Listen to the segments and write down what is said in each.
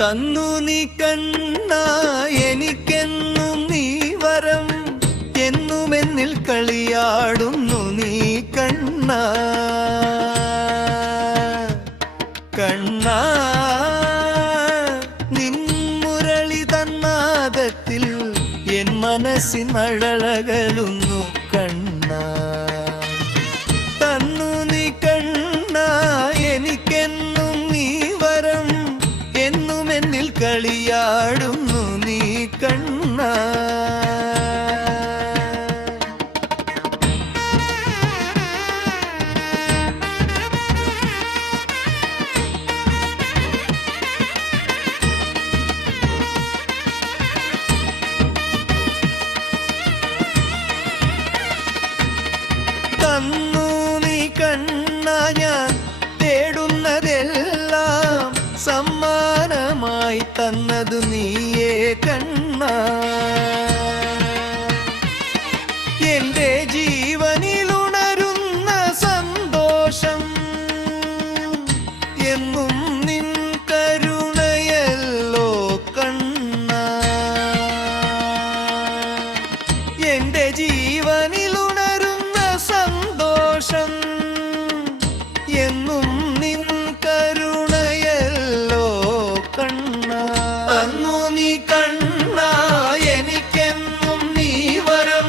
തന്നു നീ കണ്ണ എനിക്കെന്നും നീ വരം എന്നുമെന്നിൽ കളിയാടുന്നു നീ കണ്ണ കണ്ണ നിൻ മുരളി തന്നാദത്തിൽ എൻ മനസ്സിനഴലകലുന്നു കണ്ണ തന്നു നീ കണ്ണ എനിക്കെന്നും നീ വരം എന്നുമെന്നിൽ കളിയാടുന്നു നീ കണ്ണ തന്നു നീ കണ്ണ ഞാൻ തേടുന്നതെല്ലാം സമ്മാനമായി തന്നതു നീയേ കണ്ണ എന്റെ ജീവനിലുണരുന്ന സന്തോഷം എന്നും നിൻ കരുണയല്ലോ കണ്ണ എന്റെ ജീവനിലുണരുന്ന സന്തോഷം എന്നും നിൻ കരുണയല്ലോ കണ്ണ തന്നു നീ കണ്ണ എനിക്കെന്നും നീ വരം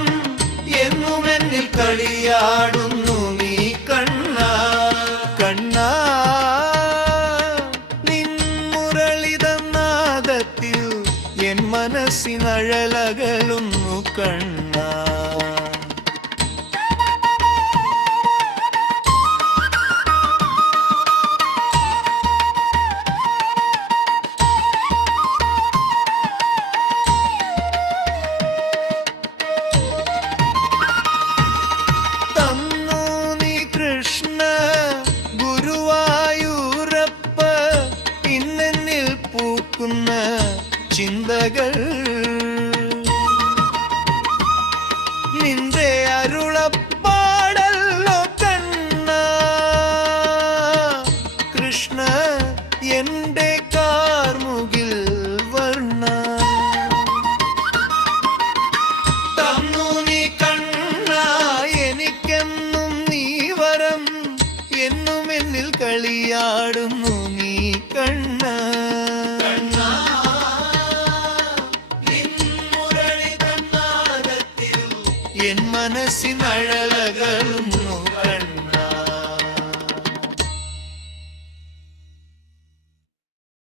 എന്നുമെന്നിൽ കളിയാടുന്നു നീ കണ്ണ കണ്ണ നിൻ മുരളിതനാദത്തിൽ എൻ മനസ്സിനഴലകലുന്നു കണ്ണ ചിന്തകൾ നിന്റെ അരുളപ്പാടല്ലോ കണ്ണ കൃഷ്ണ എന്റെ കാർമുകിൽ വർണ്ണ തന്നു നീ കണ്ണ എനിക്കെന്നും നീ വരം എന്നുമെന്നിൽ കളിയാടുന്നു നീ കണ്ണ എൻ മനസ്സിനഴലകളും